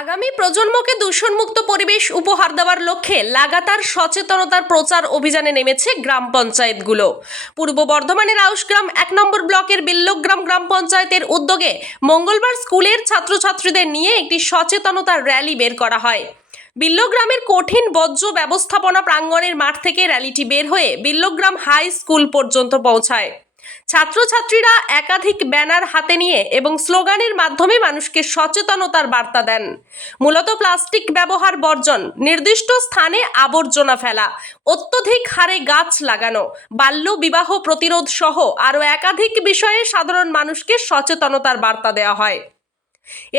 আগামী প্রজন্মকে দূষণমুক্ত পরিবেশ উপহার দেওয়ার লক্ষ্যে লাগাতার সচেতনতার প্রচার অভিযানে নেমেছে গ্রাম পঞ্চায়েতগুলো। পূর্ব বর্ধমানের আউশগ্রাম ১ নম্বর ব্লকের বিল্লগ্রাম গ্রাম পঞ্চায়েতের উদ্যোগে মঙ্গলবার স্কুলের ছাত্রছাত্রীদের নিয়ে একটি সচেতনতার র্যালি বের করা হয়। বিল্লগ্রামের কঠিন বর্জ্য ব্যবস্থাপনা প্রাঙ্গণের মাঠ থেকে র্যালিটি বের হয়ে বিল্লগ্রাম হাই স্কুল পর্যন্ত পৌঁছায়। ছাত্রছাত্রীরা একাধিক ব্যানার হাতে নিয়ে এবং স্লোগানের মাধ্যমে মানুষকে সচেতনতার বার্তা দেন। মূলত প্লাস্টিক ব্যবহার বর্জন, নির্দিষ্ট স্থানে আবর্জনা ফেলা, অত্যধিক হারে গাছ লাগানো, বাল্য বিবাহ প্রতিরোধ সহ আরও একাধিক বিষয়ে সাধারণ মানুষকে সচেতনতার বার্তা দেওয়া হয়।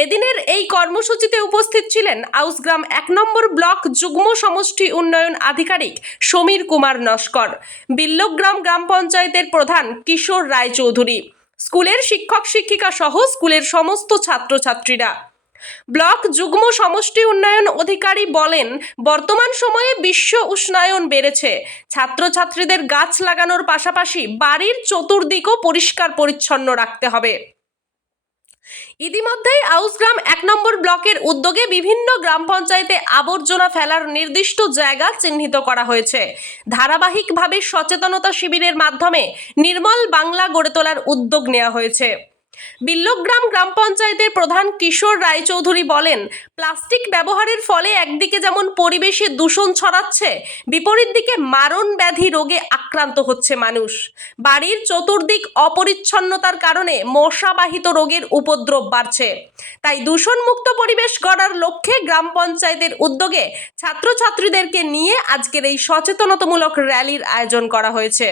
এদিনের এই কর্মসূচিতে উপস্থিত ছিলেন আউশগ্রাম ১ নম্বর ব্লক যুগ্ম সমষ্টি উন্নয়ন আধিকারিক সমীর কুমার নস্কর, বিল্লগ্রাম গ্রাম পঞ্চায়েতের প্রধান কিশোর রায়চৌধুরী, স্কুলের শিক্ষক শিক্ষিকা সহ স্কুলের সমস্ত ছাত্রছাত্রীরা। ব্লক যুগ্ম সমষ্টি উন্নয়ন অধিকারী বলেন, বর্তমান সময়ে বিশ্ব উষ্ণায়ন বেড়েছে। ছাত্রছাত্রীদের গাছ লাগানোর পাশাপাশি বাড়ির চতুর্দিকও পরিষ্কার পরিচ্ছন্ন রাখতে হবে। ইতিমধ্যেই আউশগ্রাম ১ নম্বর ব্লকের উদ্যোগে বিভিন্ন গ্রাম পঞ্চায়েতে আবর্জনা ফেলার নির্দিষ্ট জায়গা চিহ্নিত করা হয়েছে। ধারাবাহিকভাবে সচেতনতা শিবিরের মাধ্যমে নির্মল বাংলা গড়ে তোলার উদ্যোগ নেওয়া হয়েছে। বিল্লগ্রাম গ্রাম পঞ্চায়েতের প্রধান কিশোর রায়চৌধুরী বলেন, প্লাস্টিক ব্যবহারের ফলে একদিকে যেমন পরিবেশে দূষণ ছড়াচ্ছে, বিপরীত দিকে মারণ ব্যাধি রোগে আক্রান্ত হচ্ছে মানুষ। বাড়ির চতুর্দিক অপরিচ্ছন্নতার কারণে মশাবাহিত রোগের উপদ্রব বাড়ছে। তাই দূষণমুক্ত পরিবেশ গড়ার লক্ষ্যে গ্রাম পঞ্চায়েতের উদ্যোগে ছাত্রছাত্রীদেরকে নিয়ে আজকের এই সচেতনতামূলক র্যালির আয়োজন করা হয়েছে।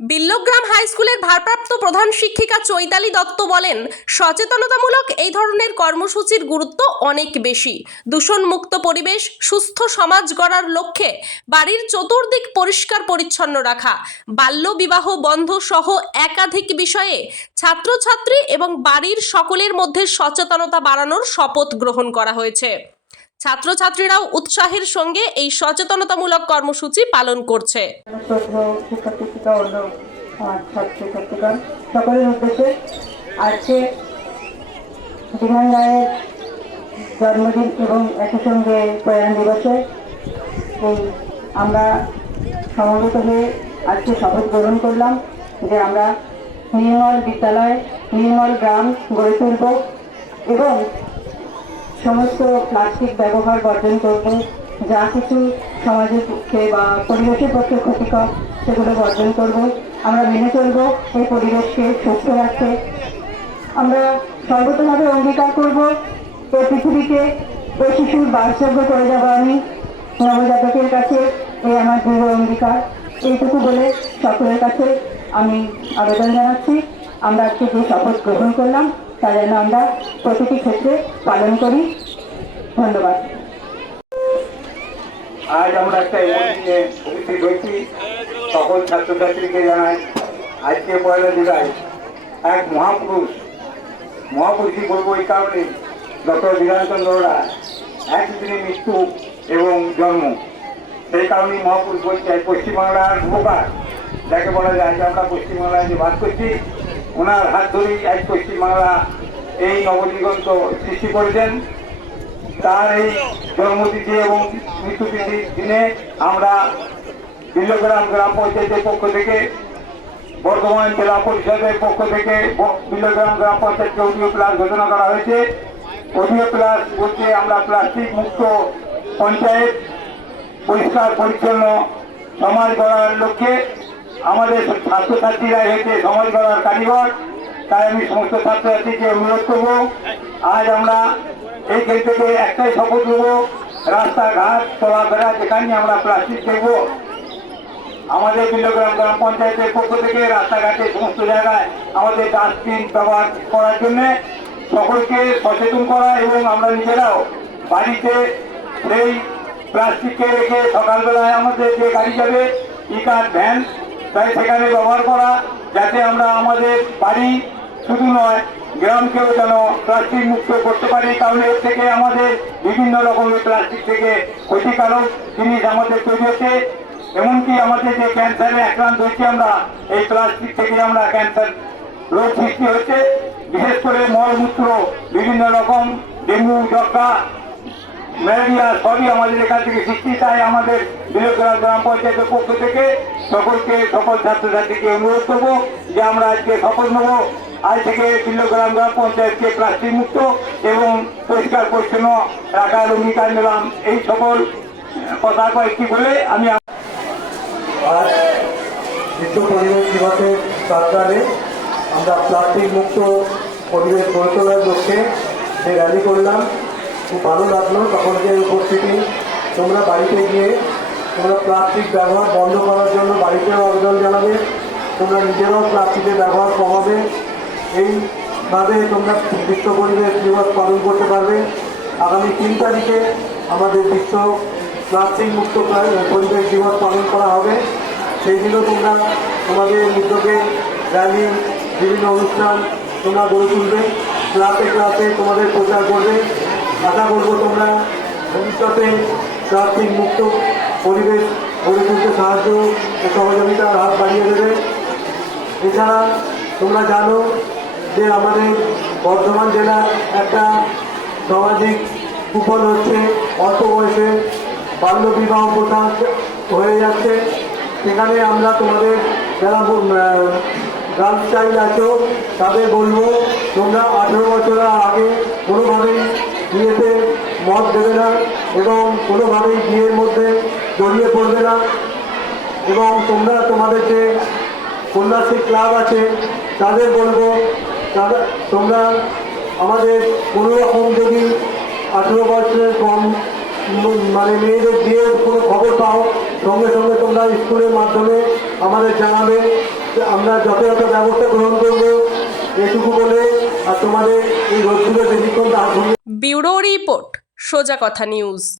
বিল্লগ্রাম হাই স্কুলের ভারপ্রাপ্ত প্রধান শিক্ষিকা চৈতালি দত্ত বলেন, সচেতনতামূলক এই ধরনের কর্মসূচির গুরুত্ব অনেক বেশি। দূষণমুক্ত পরিবেশ, সুস্থ সমাজ গড়ার লক্ষ্যে বাড়ির চতুর্দিক পরিষ্কার পরিচ্ছন্ন রাখা, বাল্য বিবাহ বন্ধ সহ একাধিক বিষয়ে ছাত্রছাত্রী এবং বাড়ির সকলের মধ্যে সচেতনতা বাড়ানোর শপথ গ্রহণ করা হয়েছে। ছাত্রছাত্রীরাও উৎসাহের সঙ্গে এই সচেতনতামূলক কর্মসূচি পালন করছে। সকলের উদ্দেশ্যে আজকে বিমান রায়ের জন্মদিন এবং একই সঙ্গে প্রয়াণ দিবসে আমরা সমবেত হয়ে আজকে শপথ গ্রহণ করলাম যে আমরা নির্মল বিদ্যালয়, নির্মল গ্রাম গড়ে তুলব এবং সমস্ত প্লাস্টিক ব্যবহার বর্জন করব। যা কিছু সমাজের পক্ষে বা পরিবেশের পক্ষে ক্ষতিকর সেগুলো বর্জন করব। আমরা মেনে চলব এই পরিবেশকে সুস্থ রাখতে। আমরা সর্বতভাবে অঙ্গীকার করব এই পৃথিবীকে এই শিশুর বাসযোগ্য করে যাব। আমি নবজাতকের কাছে এই আমার দৃঢ় অঙ্গীকার। এইটুকু বলে সকলের কাছে আমি আবেদন জানাচ্ছি, আমরা আজকে যে শপথ গ্রহণ করলাম তা যেন আমরা প্রতিটি ক্ষেত্রে পালন করি। ধন্যবাদ। আজ আমরা একটা নিয়ে উপস্থিত হয়েছি। সকল ছাত্রছাত্রীকে জানাই আজকে ১ জুলাই এক মহাপুরুষই বলবো এই কারণে, ডক্টর বিধানচন্দ্র রায় একই দিনে মৃত্যু এবং জন্ম, সেই কারণেই মহাপুরুষ বলছে পশ্চিমবাংলার উপকার যাকে বলা যায়। যে আমরা পশ্চিমবাংলায় যে বাস করছি, ওনার হাত ধরেই আজ পশ্চিমবাংলা এই নবদিগন্ত সৃষ্টি করেছেন। তার এই জন্মতিথি এবং মৃত্যুতিথির দিনে আমরা বিল্লগ্রাম গ্রাম পঞ্চায়েতের পক্ষ থেকে, বর্ধমান জেলা পরিষদের পক্ষ থেকে বিল্লগ্রাম গ্রাম পঞ্চায়েতকে অডিও প্লাস ঘোষণা করা হয়েছে। অডিও প্লাস বলতে আমরা প্লাস্টিক মুক্ত পঞ্চায়েত, পরিষ্কার পরিচ্ছন্ন সমাজ গড়ার লক্ষ্যে আমাদের ছাত্রছাত্রীরা হয়েছে সমাজ গড়ার কারিগর। তাই আমি সমস্ত ছাত্রছাত্রীকে অনুরোধ করব, আজ আমরা এই ক্ষেত্রে থেকে একটাই শপথ নেব, রাস্তাঘাট চলাফেরা যেখানে আমরা প্লাস্টিক দেখব, আমাদের বিল্লগ্রাম গ্রাম পঞ্চায়েতের পক্ষ থেকে রাস্তাঘাটে সমস্ত জায়গায় আমাদের ডাস্টবিন ব্যবহার করার জন্য সকলকে সচেতন করা এবং আমরা নিজেরাও বাড়িতে সেই প্লাস্টিককে রেখে সকালবেলায় আমাদের যে গাড়ি যাবে ইকার ভ্যান, তাই সেখানে ব্যবহার করা, যাতে আমরা আমাদের বাড়ি শুধু নয় গ্রামকেও যেন প্লাস্টিক মুক্ত করতে পারি। কারণ এর থেকে আমাদের বিভিন্ন রকমের প্লাস্টিক থেকে ক্ষতিকারক জিনিস আমাদের তৈরি হচ্ছে। এমনকি আমাদের যে ক্যান্সারে আক্রান্ত হচ্ছে আমরা এই প্লাস্টিক থেকে, আমরা ক্যান্সার রোগ সৃষ্টি হচ্ছে। বিশেষ করে মলমূত্র বিভিন্ন রকম ডেঙ্গু, যক্ষ্মা, ম্যালেরিয়া সবই আমাদের এখান থেকে সৃষ্টি। তাই আমাদের বিলোকরা গ্রাম পঞ্চায়েতের পক্ষ থেকে সকল ছাত্রছাত্রীকে অনুরোধ করবো যে আমরা আজকে শপথ নেবো আজ থেকে বিলোকগ্রাম গ্রাম পঞ্চায়েতকে প্লাস্টিক মুক্ত এবং পরিষ্কার পরিচ্ছন্ন রাখার অঙ্গীকার নিলাম। এই সকল কথা কয়েকটি বলে আমি আজ বিশ্ব পরিবেশ দিবসের প্রাক্কালে আমরা প্লাস্টিক মুক্ত পরিবেশ গড়ে তোলার লক্ষ্যে যে র্যালি করলাম, খুব ভালো লাগলো সকলকে উপস্থিতি। তোমরা বাড়িতে গিয়ে তোমরা প্লাস্টিক ব্যবহার বন্ধ করার জন্য বাড়িতেও আবেদন জানাবে, তোমরা নিজেরাও প্লাস্টিকের ব্যবহার কমাবে। এইভাবে তোমরা বিশ্ব পরিবেশ দিবস পালন করতে পারবে। আগামী 3 তারিখে আমাদের বিশ্ব প্লাস্টিক মুক্ত পরিবেশ দিবস পালন করা হবে। সেই দিনও তোমরা তোমাদের উদ্যোগে র্যালি, বিভিন্ন অনুষ্ঠান তোমরা গড়ে তুলবে, ক্লাসে ক্লাসে তোমাদের প্রচার করবে। আশা করবো তোমরা ভবিষ্যতে প্লাস্টিক মুক্ত পরিবেশ গড়ে তুলতে সাহায্য ও সহযোগিতার হাত বাড়িয়ে দেবে। এছাড়া তোমরা জানো যে আমাদের বর্ধমান জেলার একটা সামাজিক কুফল হচ্ছে অল্প বয়সে বাল্যবিবাহ প্রথা হয়ে যাচ্ছে। সেখানে আমরা তোমাদের যারা গার্লস চাইল্ড আছো তাদের বলবো তোমরা 18 বছরের আগে কোনোভাবেই বিয়েতে মত দেবে না এবং কোনোভাবেই বিয়ের মধ্যে জড়িয়ে পড়বে না। এবং তোমরা তোমাদের যে কন্যাশ্রী ক্লাব আছে তাদের বলবো তোমরা আমাদের কোনো রকম যদি 18 বছরের কম মানে মেয়েদের বিয়ের কোনো খবর পাও সঙ্গে সঙ্গে তোমরা স্কুলের মাধ্যমে আমাদের জানাবে, আমরা যথাযথ ব্যবস্থা গ্রহণ করবো। এটুকু বলে আর তোমাদের এই রোগগুলো বেশিক্ষণ ব্যুরো রিপোর্ট, সোজা কথা নিউজ।